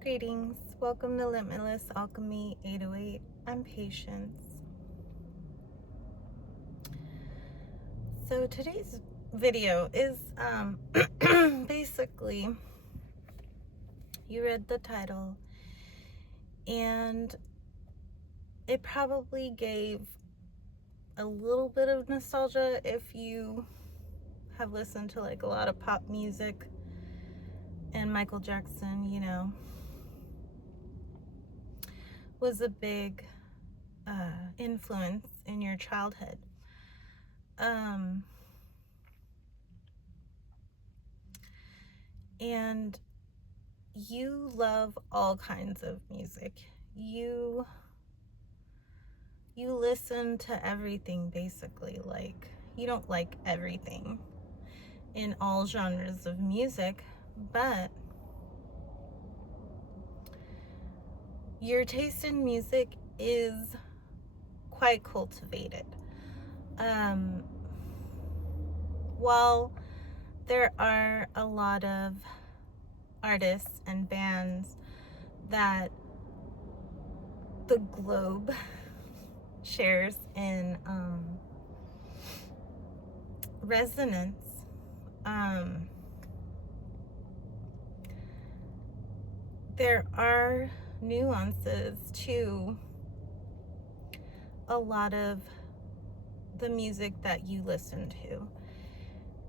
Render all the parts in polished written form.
Greetings. Welcome to Limitless Alchemy 808. I'm Patience. So today's video is basically, you read the title and it probably gave a little bit of nostalgia if you have listened to like a lot of pop music and Michael Jackson, was a big influence in your childhood. And you love all kinds of music. You listen to everything, basically. Like, you don't like everything in all genres of music, but your taste in music is quite cultivated. While there are a lot of artists and bands that the globe shares in resonance, there are nuances to a lot of the music that you listen to.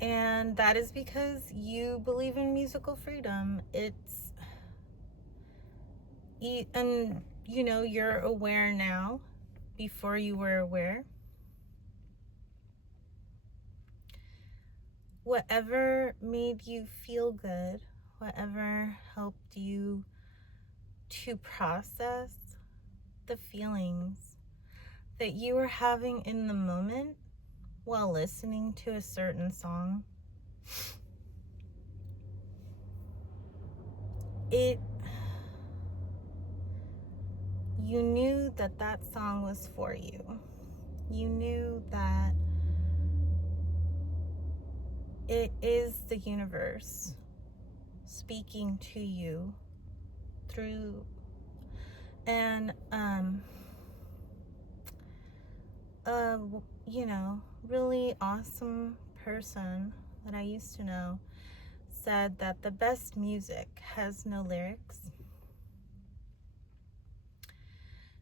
And that is because you believe in musical freedom. And you're aware now before you were aware. Whatever made you feel good, whatever helped you to process the feelings that you were having in the moment while listening to a certain song, you knew that that song was for you. You knew that it is the universe speaking to you through and really awesome person that I used to know said that the best music has no lyrics.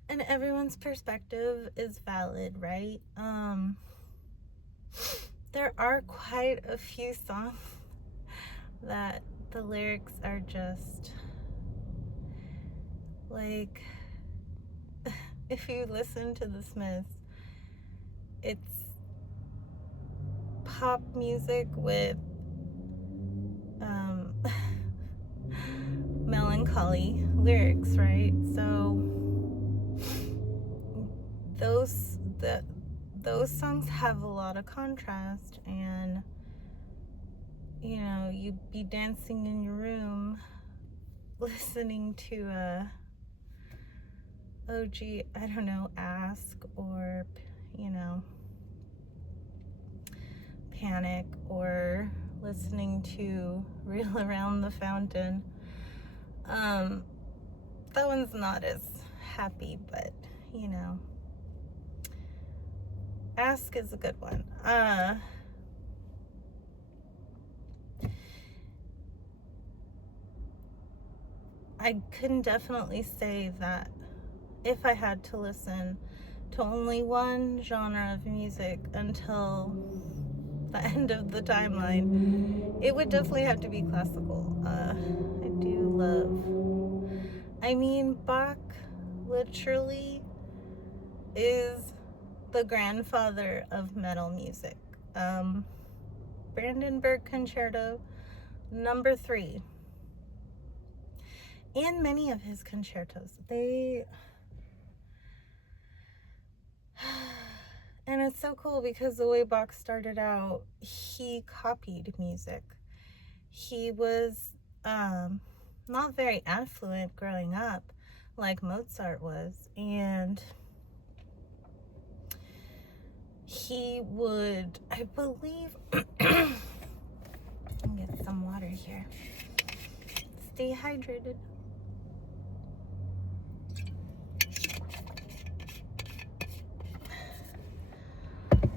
And everyone's perspective is valid, right? There are quite a few songs that the lyrics are just like, if you listen to the Smiths, it's pop music with melancholy lyrics, right? So those songs have a lot of contrast, and you'd be dancing in your room listening to I don't know, Ask, or Panic, or listening to Reel Around the Fountain. That one's not as happy, but Ask is a good one. I can definitely say that if I had to listen to only one genre of music until the end of the timeline, it would definitely have to be classical. I do love, Bach literally is the grandfather of metal music. Brandenburg Concerto number 3. And many of his concertos, and it's so cool because the way Bach started out, he copied music. He was not very affluent growing up like Mozart was, and he would, I believe, here. Stay hydrated.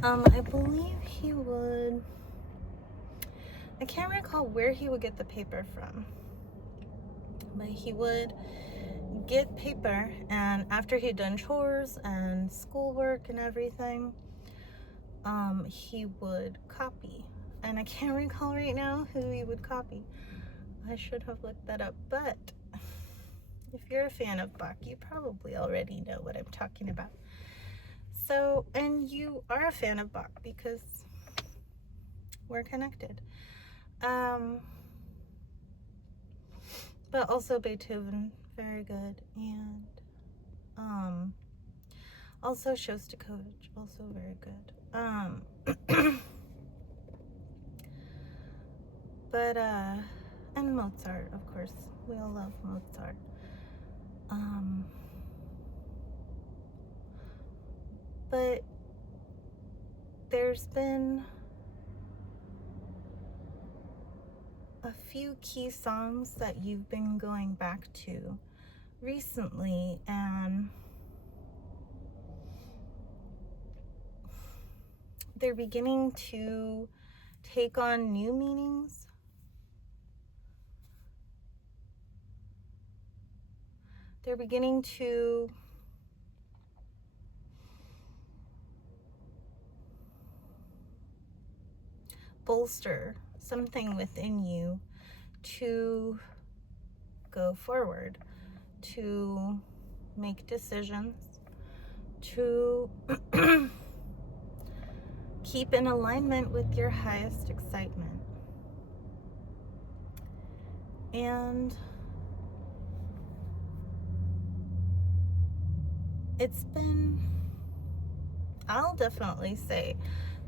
I believe he would, I can't recall where he would get the paper from, but he would get paper, and after he'd done chores and schoolwork and everything, he would copy. And I can't recall right now who he would copy. I should have looked that up, but if you're a fan of Bach, you probably already know what I'm talking about. So, and you are a fan of Bach because we're connected. But also Beethoven, very good. And also Shostakovich, also very good. But and Mozart, of course, we all love Mozart. But there's been a few key songs that you've been going back to recently, and they're beginning to take on new meanings. They're beginning to bolster something within you to go forward, to make decisions, to keep in alignment with your highest excitement. And it's been, I'll definitely say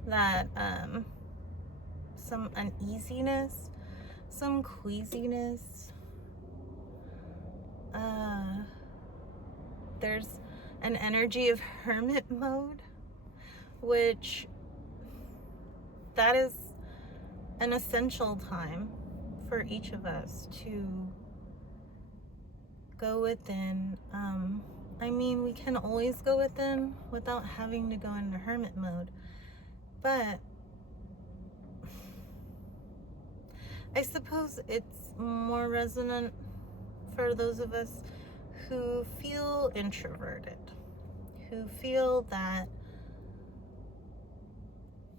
that some uneasiness, some queasiness, there's an energy of hermit mode, which that is an essential time for each of us to go within. I mean, we can always go within without having to go into hermit mode, but I suppose it's more resonant for those of us who feel introverted, who feel that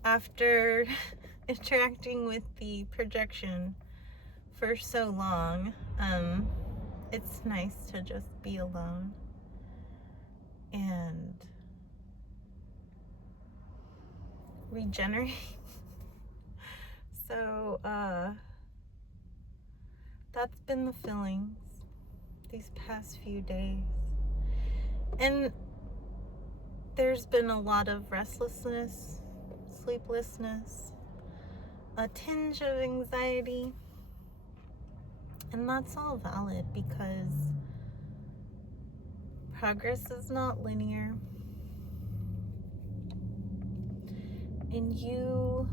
after interacting with the projection for so long, it's nice to just be alone and regenerate. So that's been the feelings these past few days. And there's been a lot of restlessness, sleeplessness, a tinge of anxiety, and that's all valid because progress is not linear, and you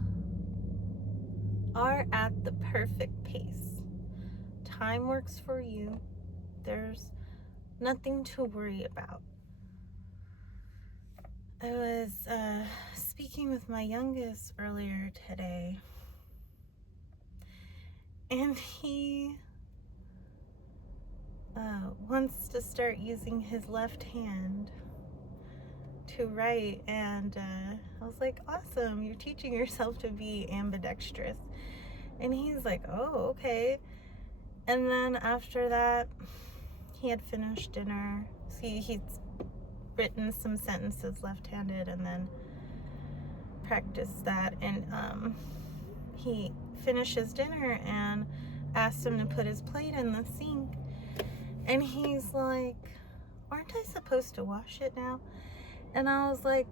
are at the perfect pace. Time works for you. There's nothing to worry about. I was speaking with my youngest earlier today, and he wants to start using his left hand to write, and I was like, awesome, you're teaching yourself to be ambidextrous. And he's like, oh, okay. And then after that, he had finished dinner. See, he's written some sentences left-handed and then practiced that, and he finishes dinner and asked him to put his plate in the sink, and he's like, aren't I supposed to wash it now? And I was like,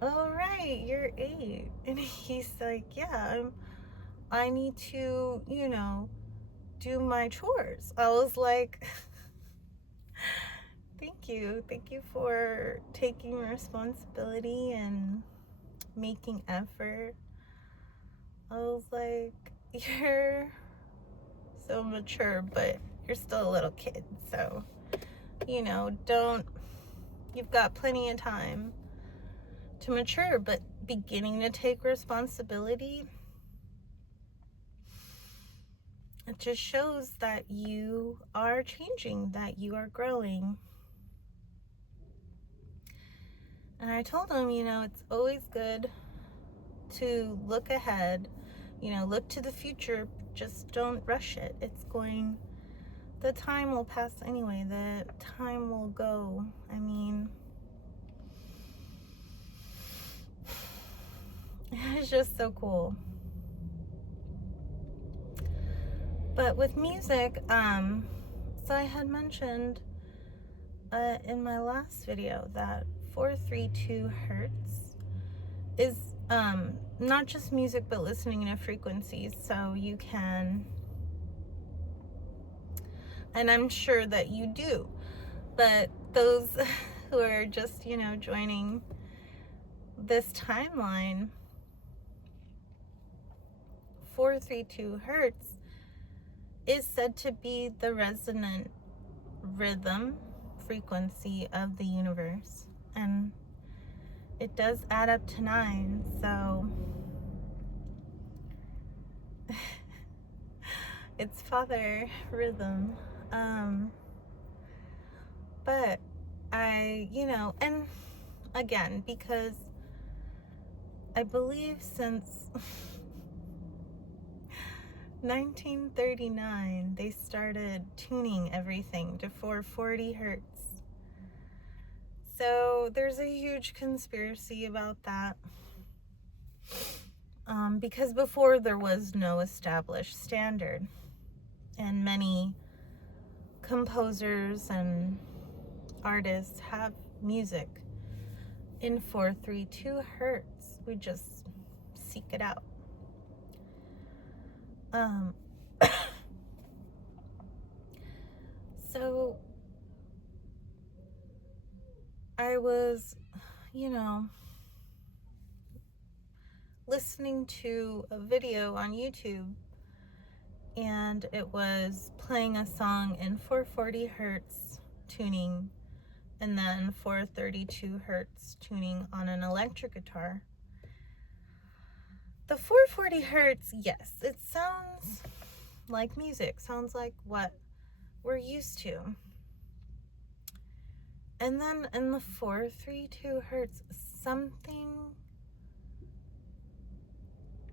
oh right, you're 8. And he's like, yeah, I need to, do my chores. I was like, thank you for taking responsibility and making effort. I was like, you're so mature, but you're still a little kid. So, you've got plenty of time to mature, but beginning to take responsibility, it just shows that you are changing, that you are growing. And I told him, it's always good to look ahead, look to the future, just don't rush it. The time will pass anyway, the time will go. I mean, it's just so cool. But with music, so I had mentioned in my last video that 432 hertz is not just music, but listening to frequencies. So you can, and I'm sure that you do, but those who are just, joining this timeline, 432 hertz is said to be the resonant rhythm frequency of the universe, and it does add up to 9. So it's Father Rhythm. But I, and again, because I believe since 1939 they started tuning everything to 440 hertz. So there's a huge conspiracy about that, because before there was no established standard, and many composers and artists have music in 432 hertz. We just seek it out. So I was, listening to a video on YouTube, and it was playing a song in 440 hertz tuning and then 432 hertz tuning on an electric guitar. The 440 hertz, yes, it sounds like music, sounds like what we're used to. And then in the 432 hertz, something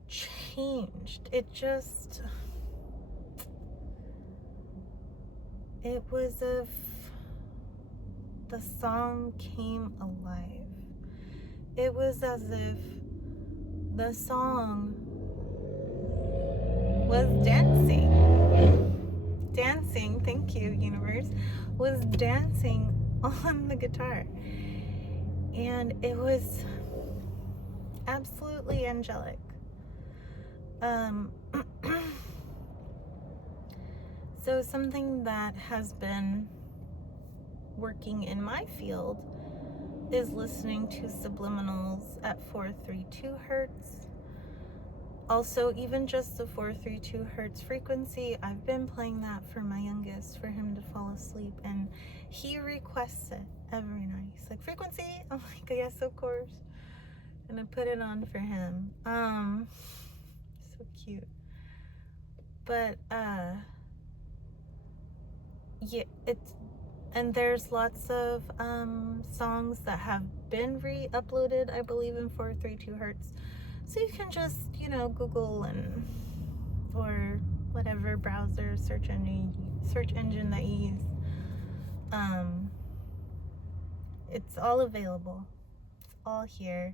changed. It was as if the song came alive. It was as if the song was dancing, thank you, universe, was dancing on the guitar. And it was absolutely angelic. So something that has been working in my field is listening to subliminals at 432 hertz. Also, even just the 432 hertz frequency, I've been playing that for my youngest, for him to fall asleep, and he requests it every night. He's like, frequency? I'm like, yes, of course. And I put it on for him. So cute. But yeah, and there's lots of songs that have been re-uploaded, I believe, in 432 hertz. So you can just, Google or whatever browser search engine that you use. It's all available. It's all here.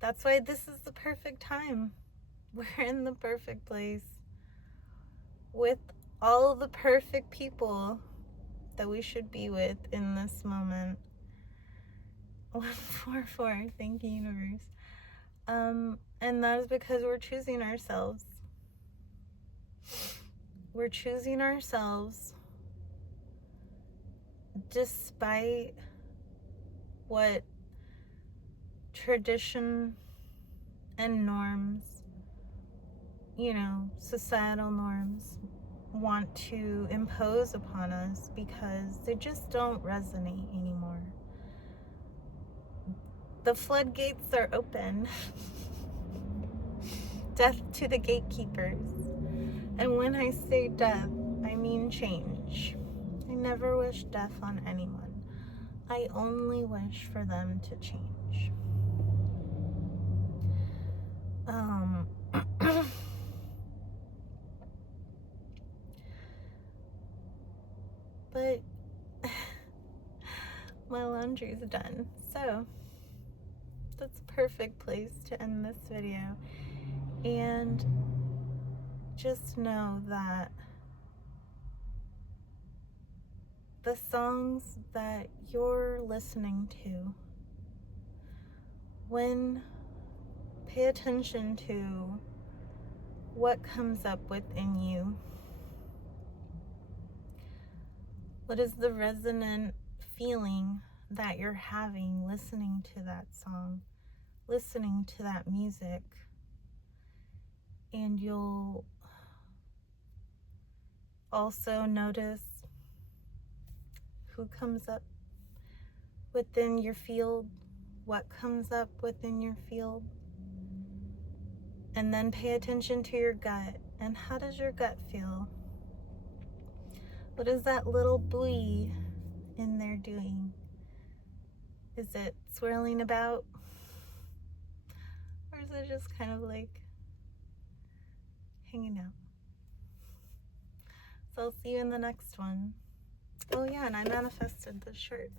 That's why this is the perfect time. We're in the perfect place with all the perfect people that we should be with in this moment. 144, thank you, universe. And that is because we're choosing ourselves. We're choosing ourselves despite what tradition and norms, societal norms want to impose upon us because they just don't resonate anymore. The floodgates are open. Death to the gatekeepers. And when I say death, I mean change. I never wish death on anyone. I only wish for them to change. But my laundry's done, so that's a perfect place to end this video. And just know that the songs that you're listening to, pay attention to what comes up within you. What is the resonant feeling that you're having listening to that song, listening to that music? And you'll also notice who comes up within your field, what comes up within your field. And then pay attention to your gut. And how does your gut feel? What is that little buoy in there doing? Is it swirling about? Or is it just kind of like hanging out? So I'll see you in the next one. Oh yeah, and I manifested the shirt.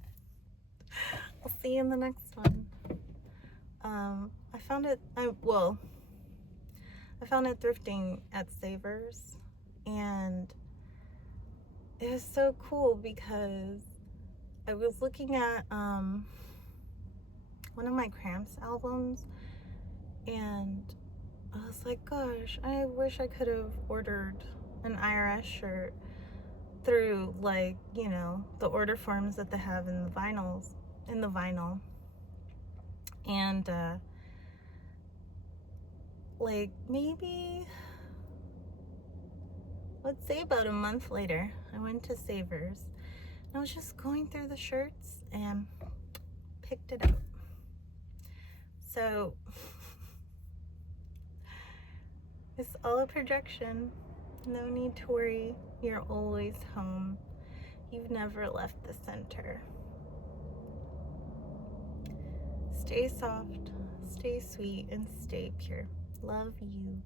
I'll see you in the next one. I found it thrifting at Savers, and it was so cool because I was looking at one of my Cramps albums, and I was like, gosh, I wish I could have ordered an IRS shirt through, like, you know, the order forms that they have in the vinyl. And like maybe, let's say about a month later, I went to Savers and I was just going through the shirts and picked it up. So it's all a projection. No need to worry. You're always home. You've never left the center. Stay soft, stay sweet, and stay pure. Love you.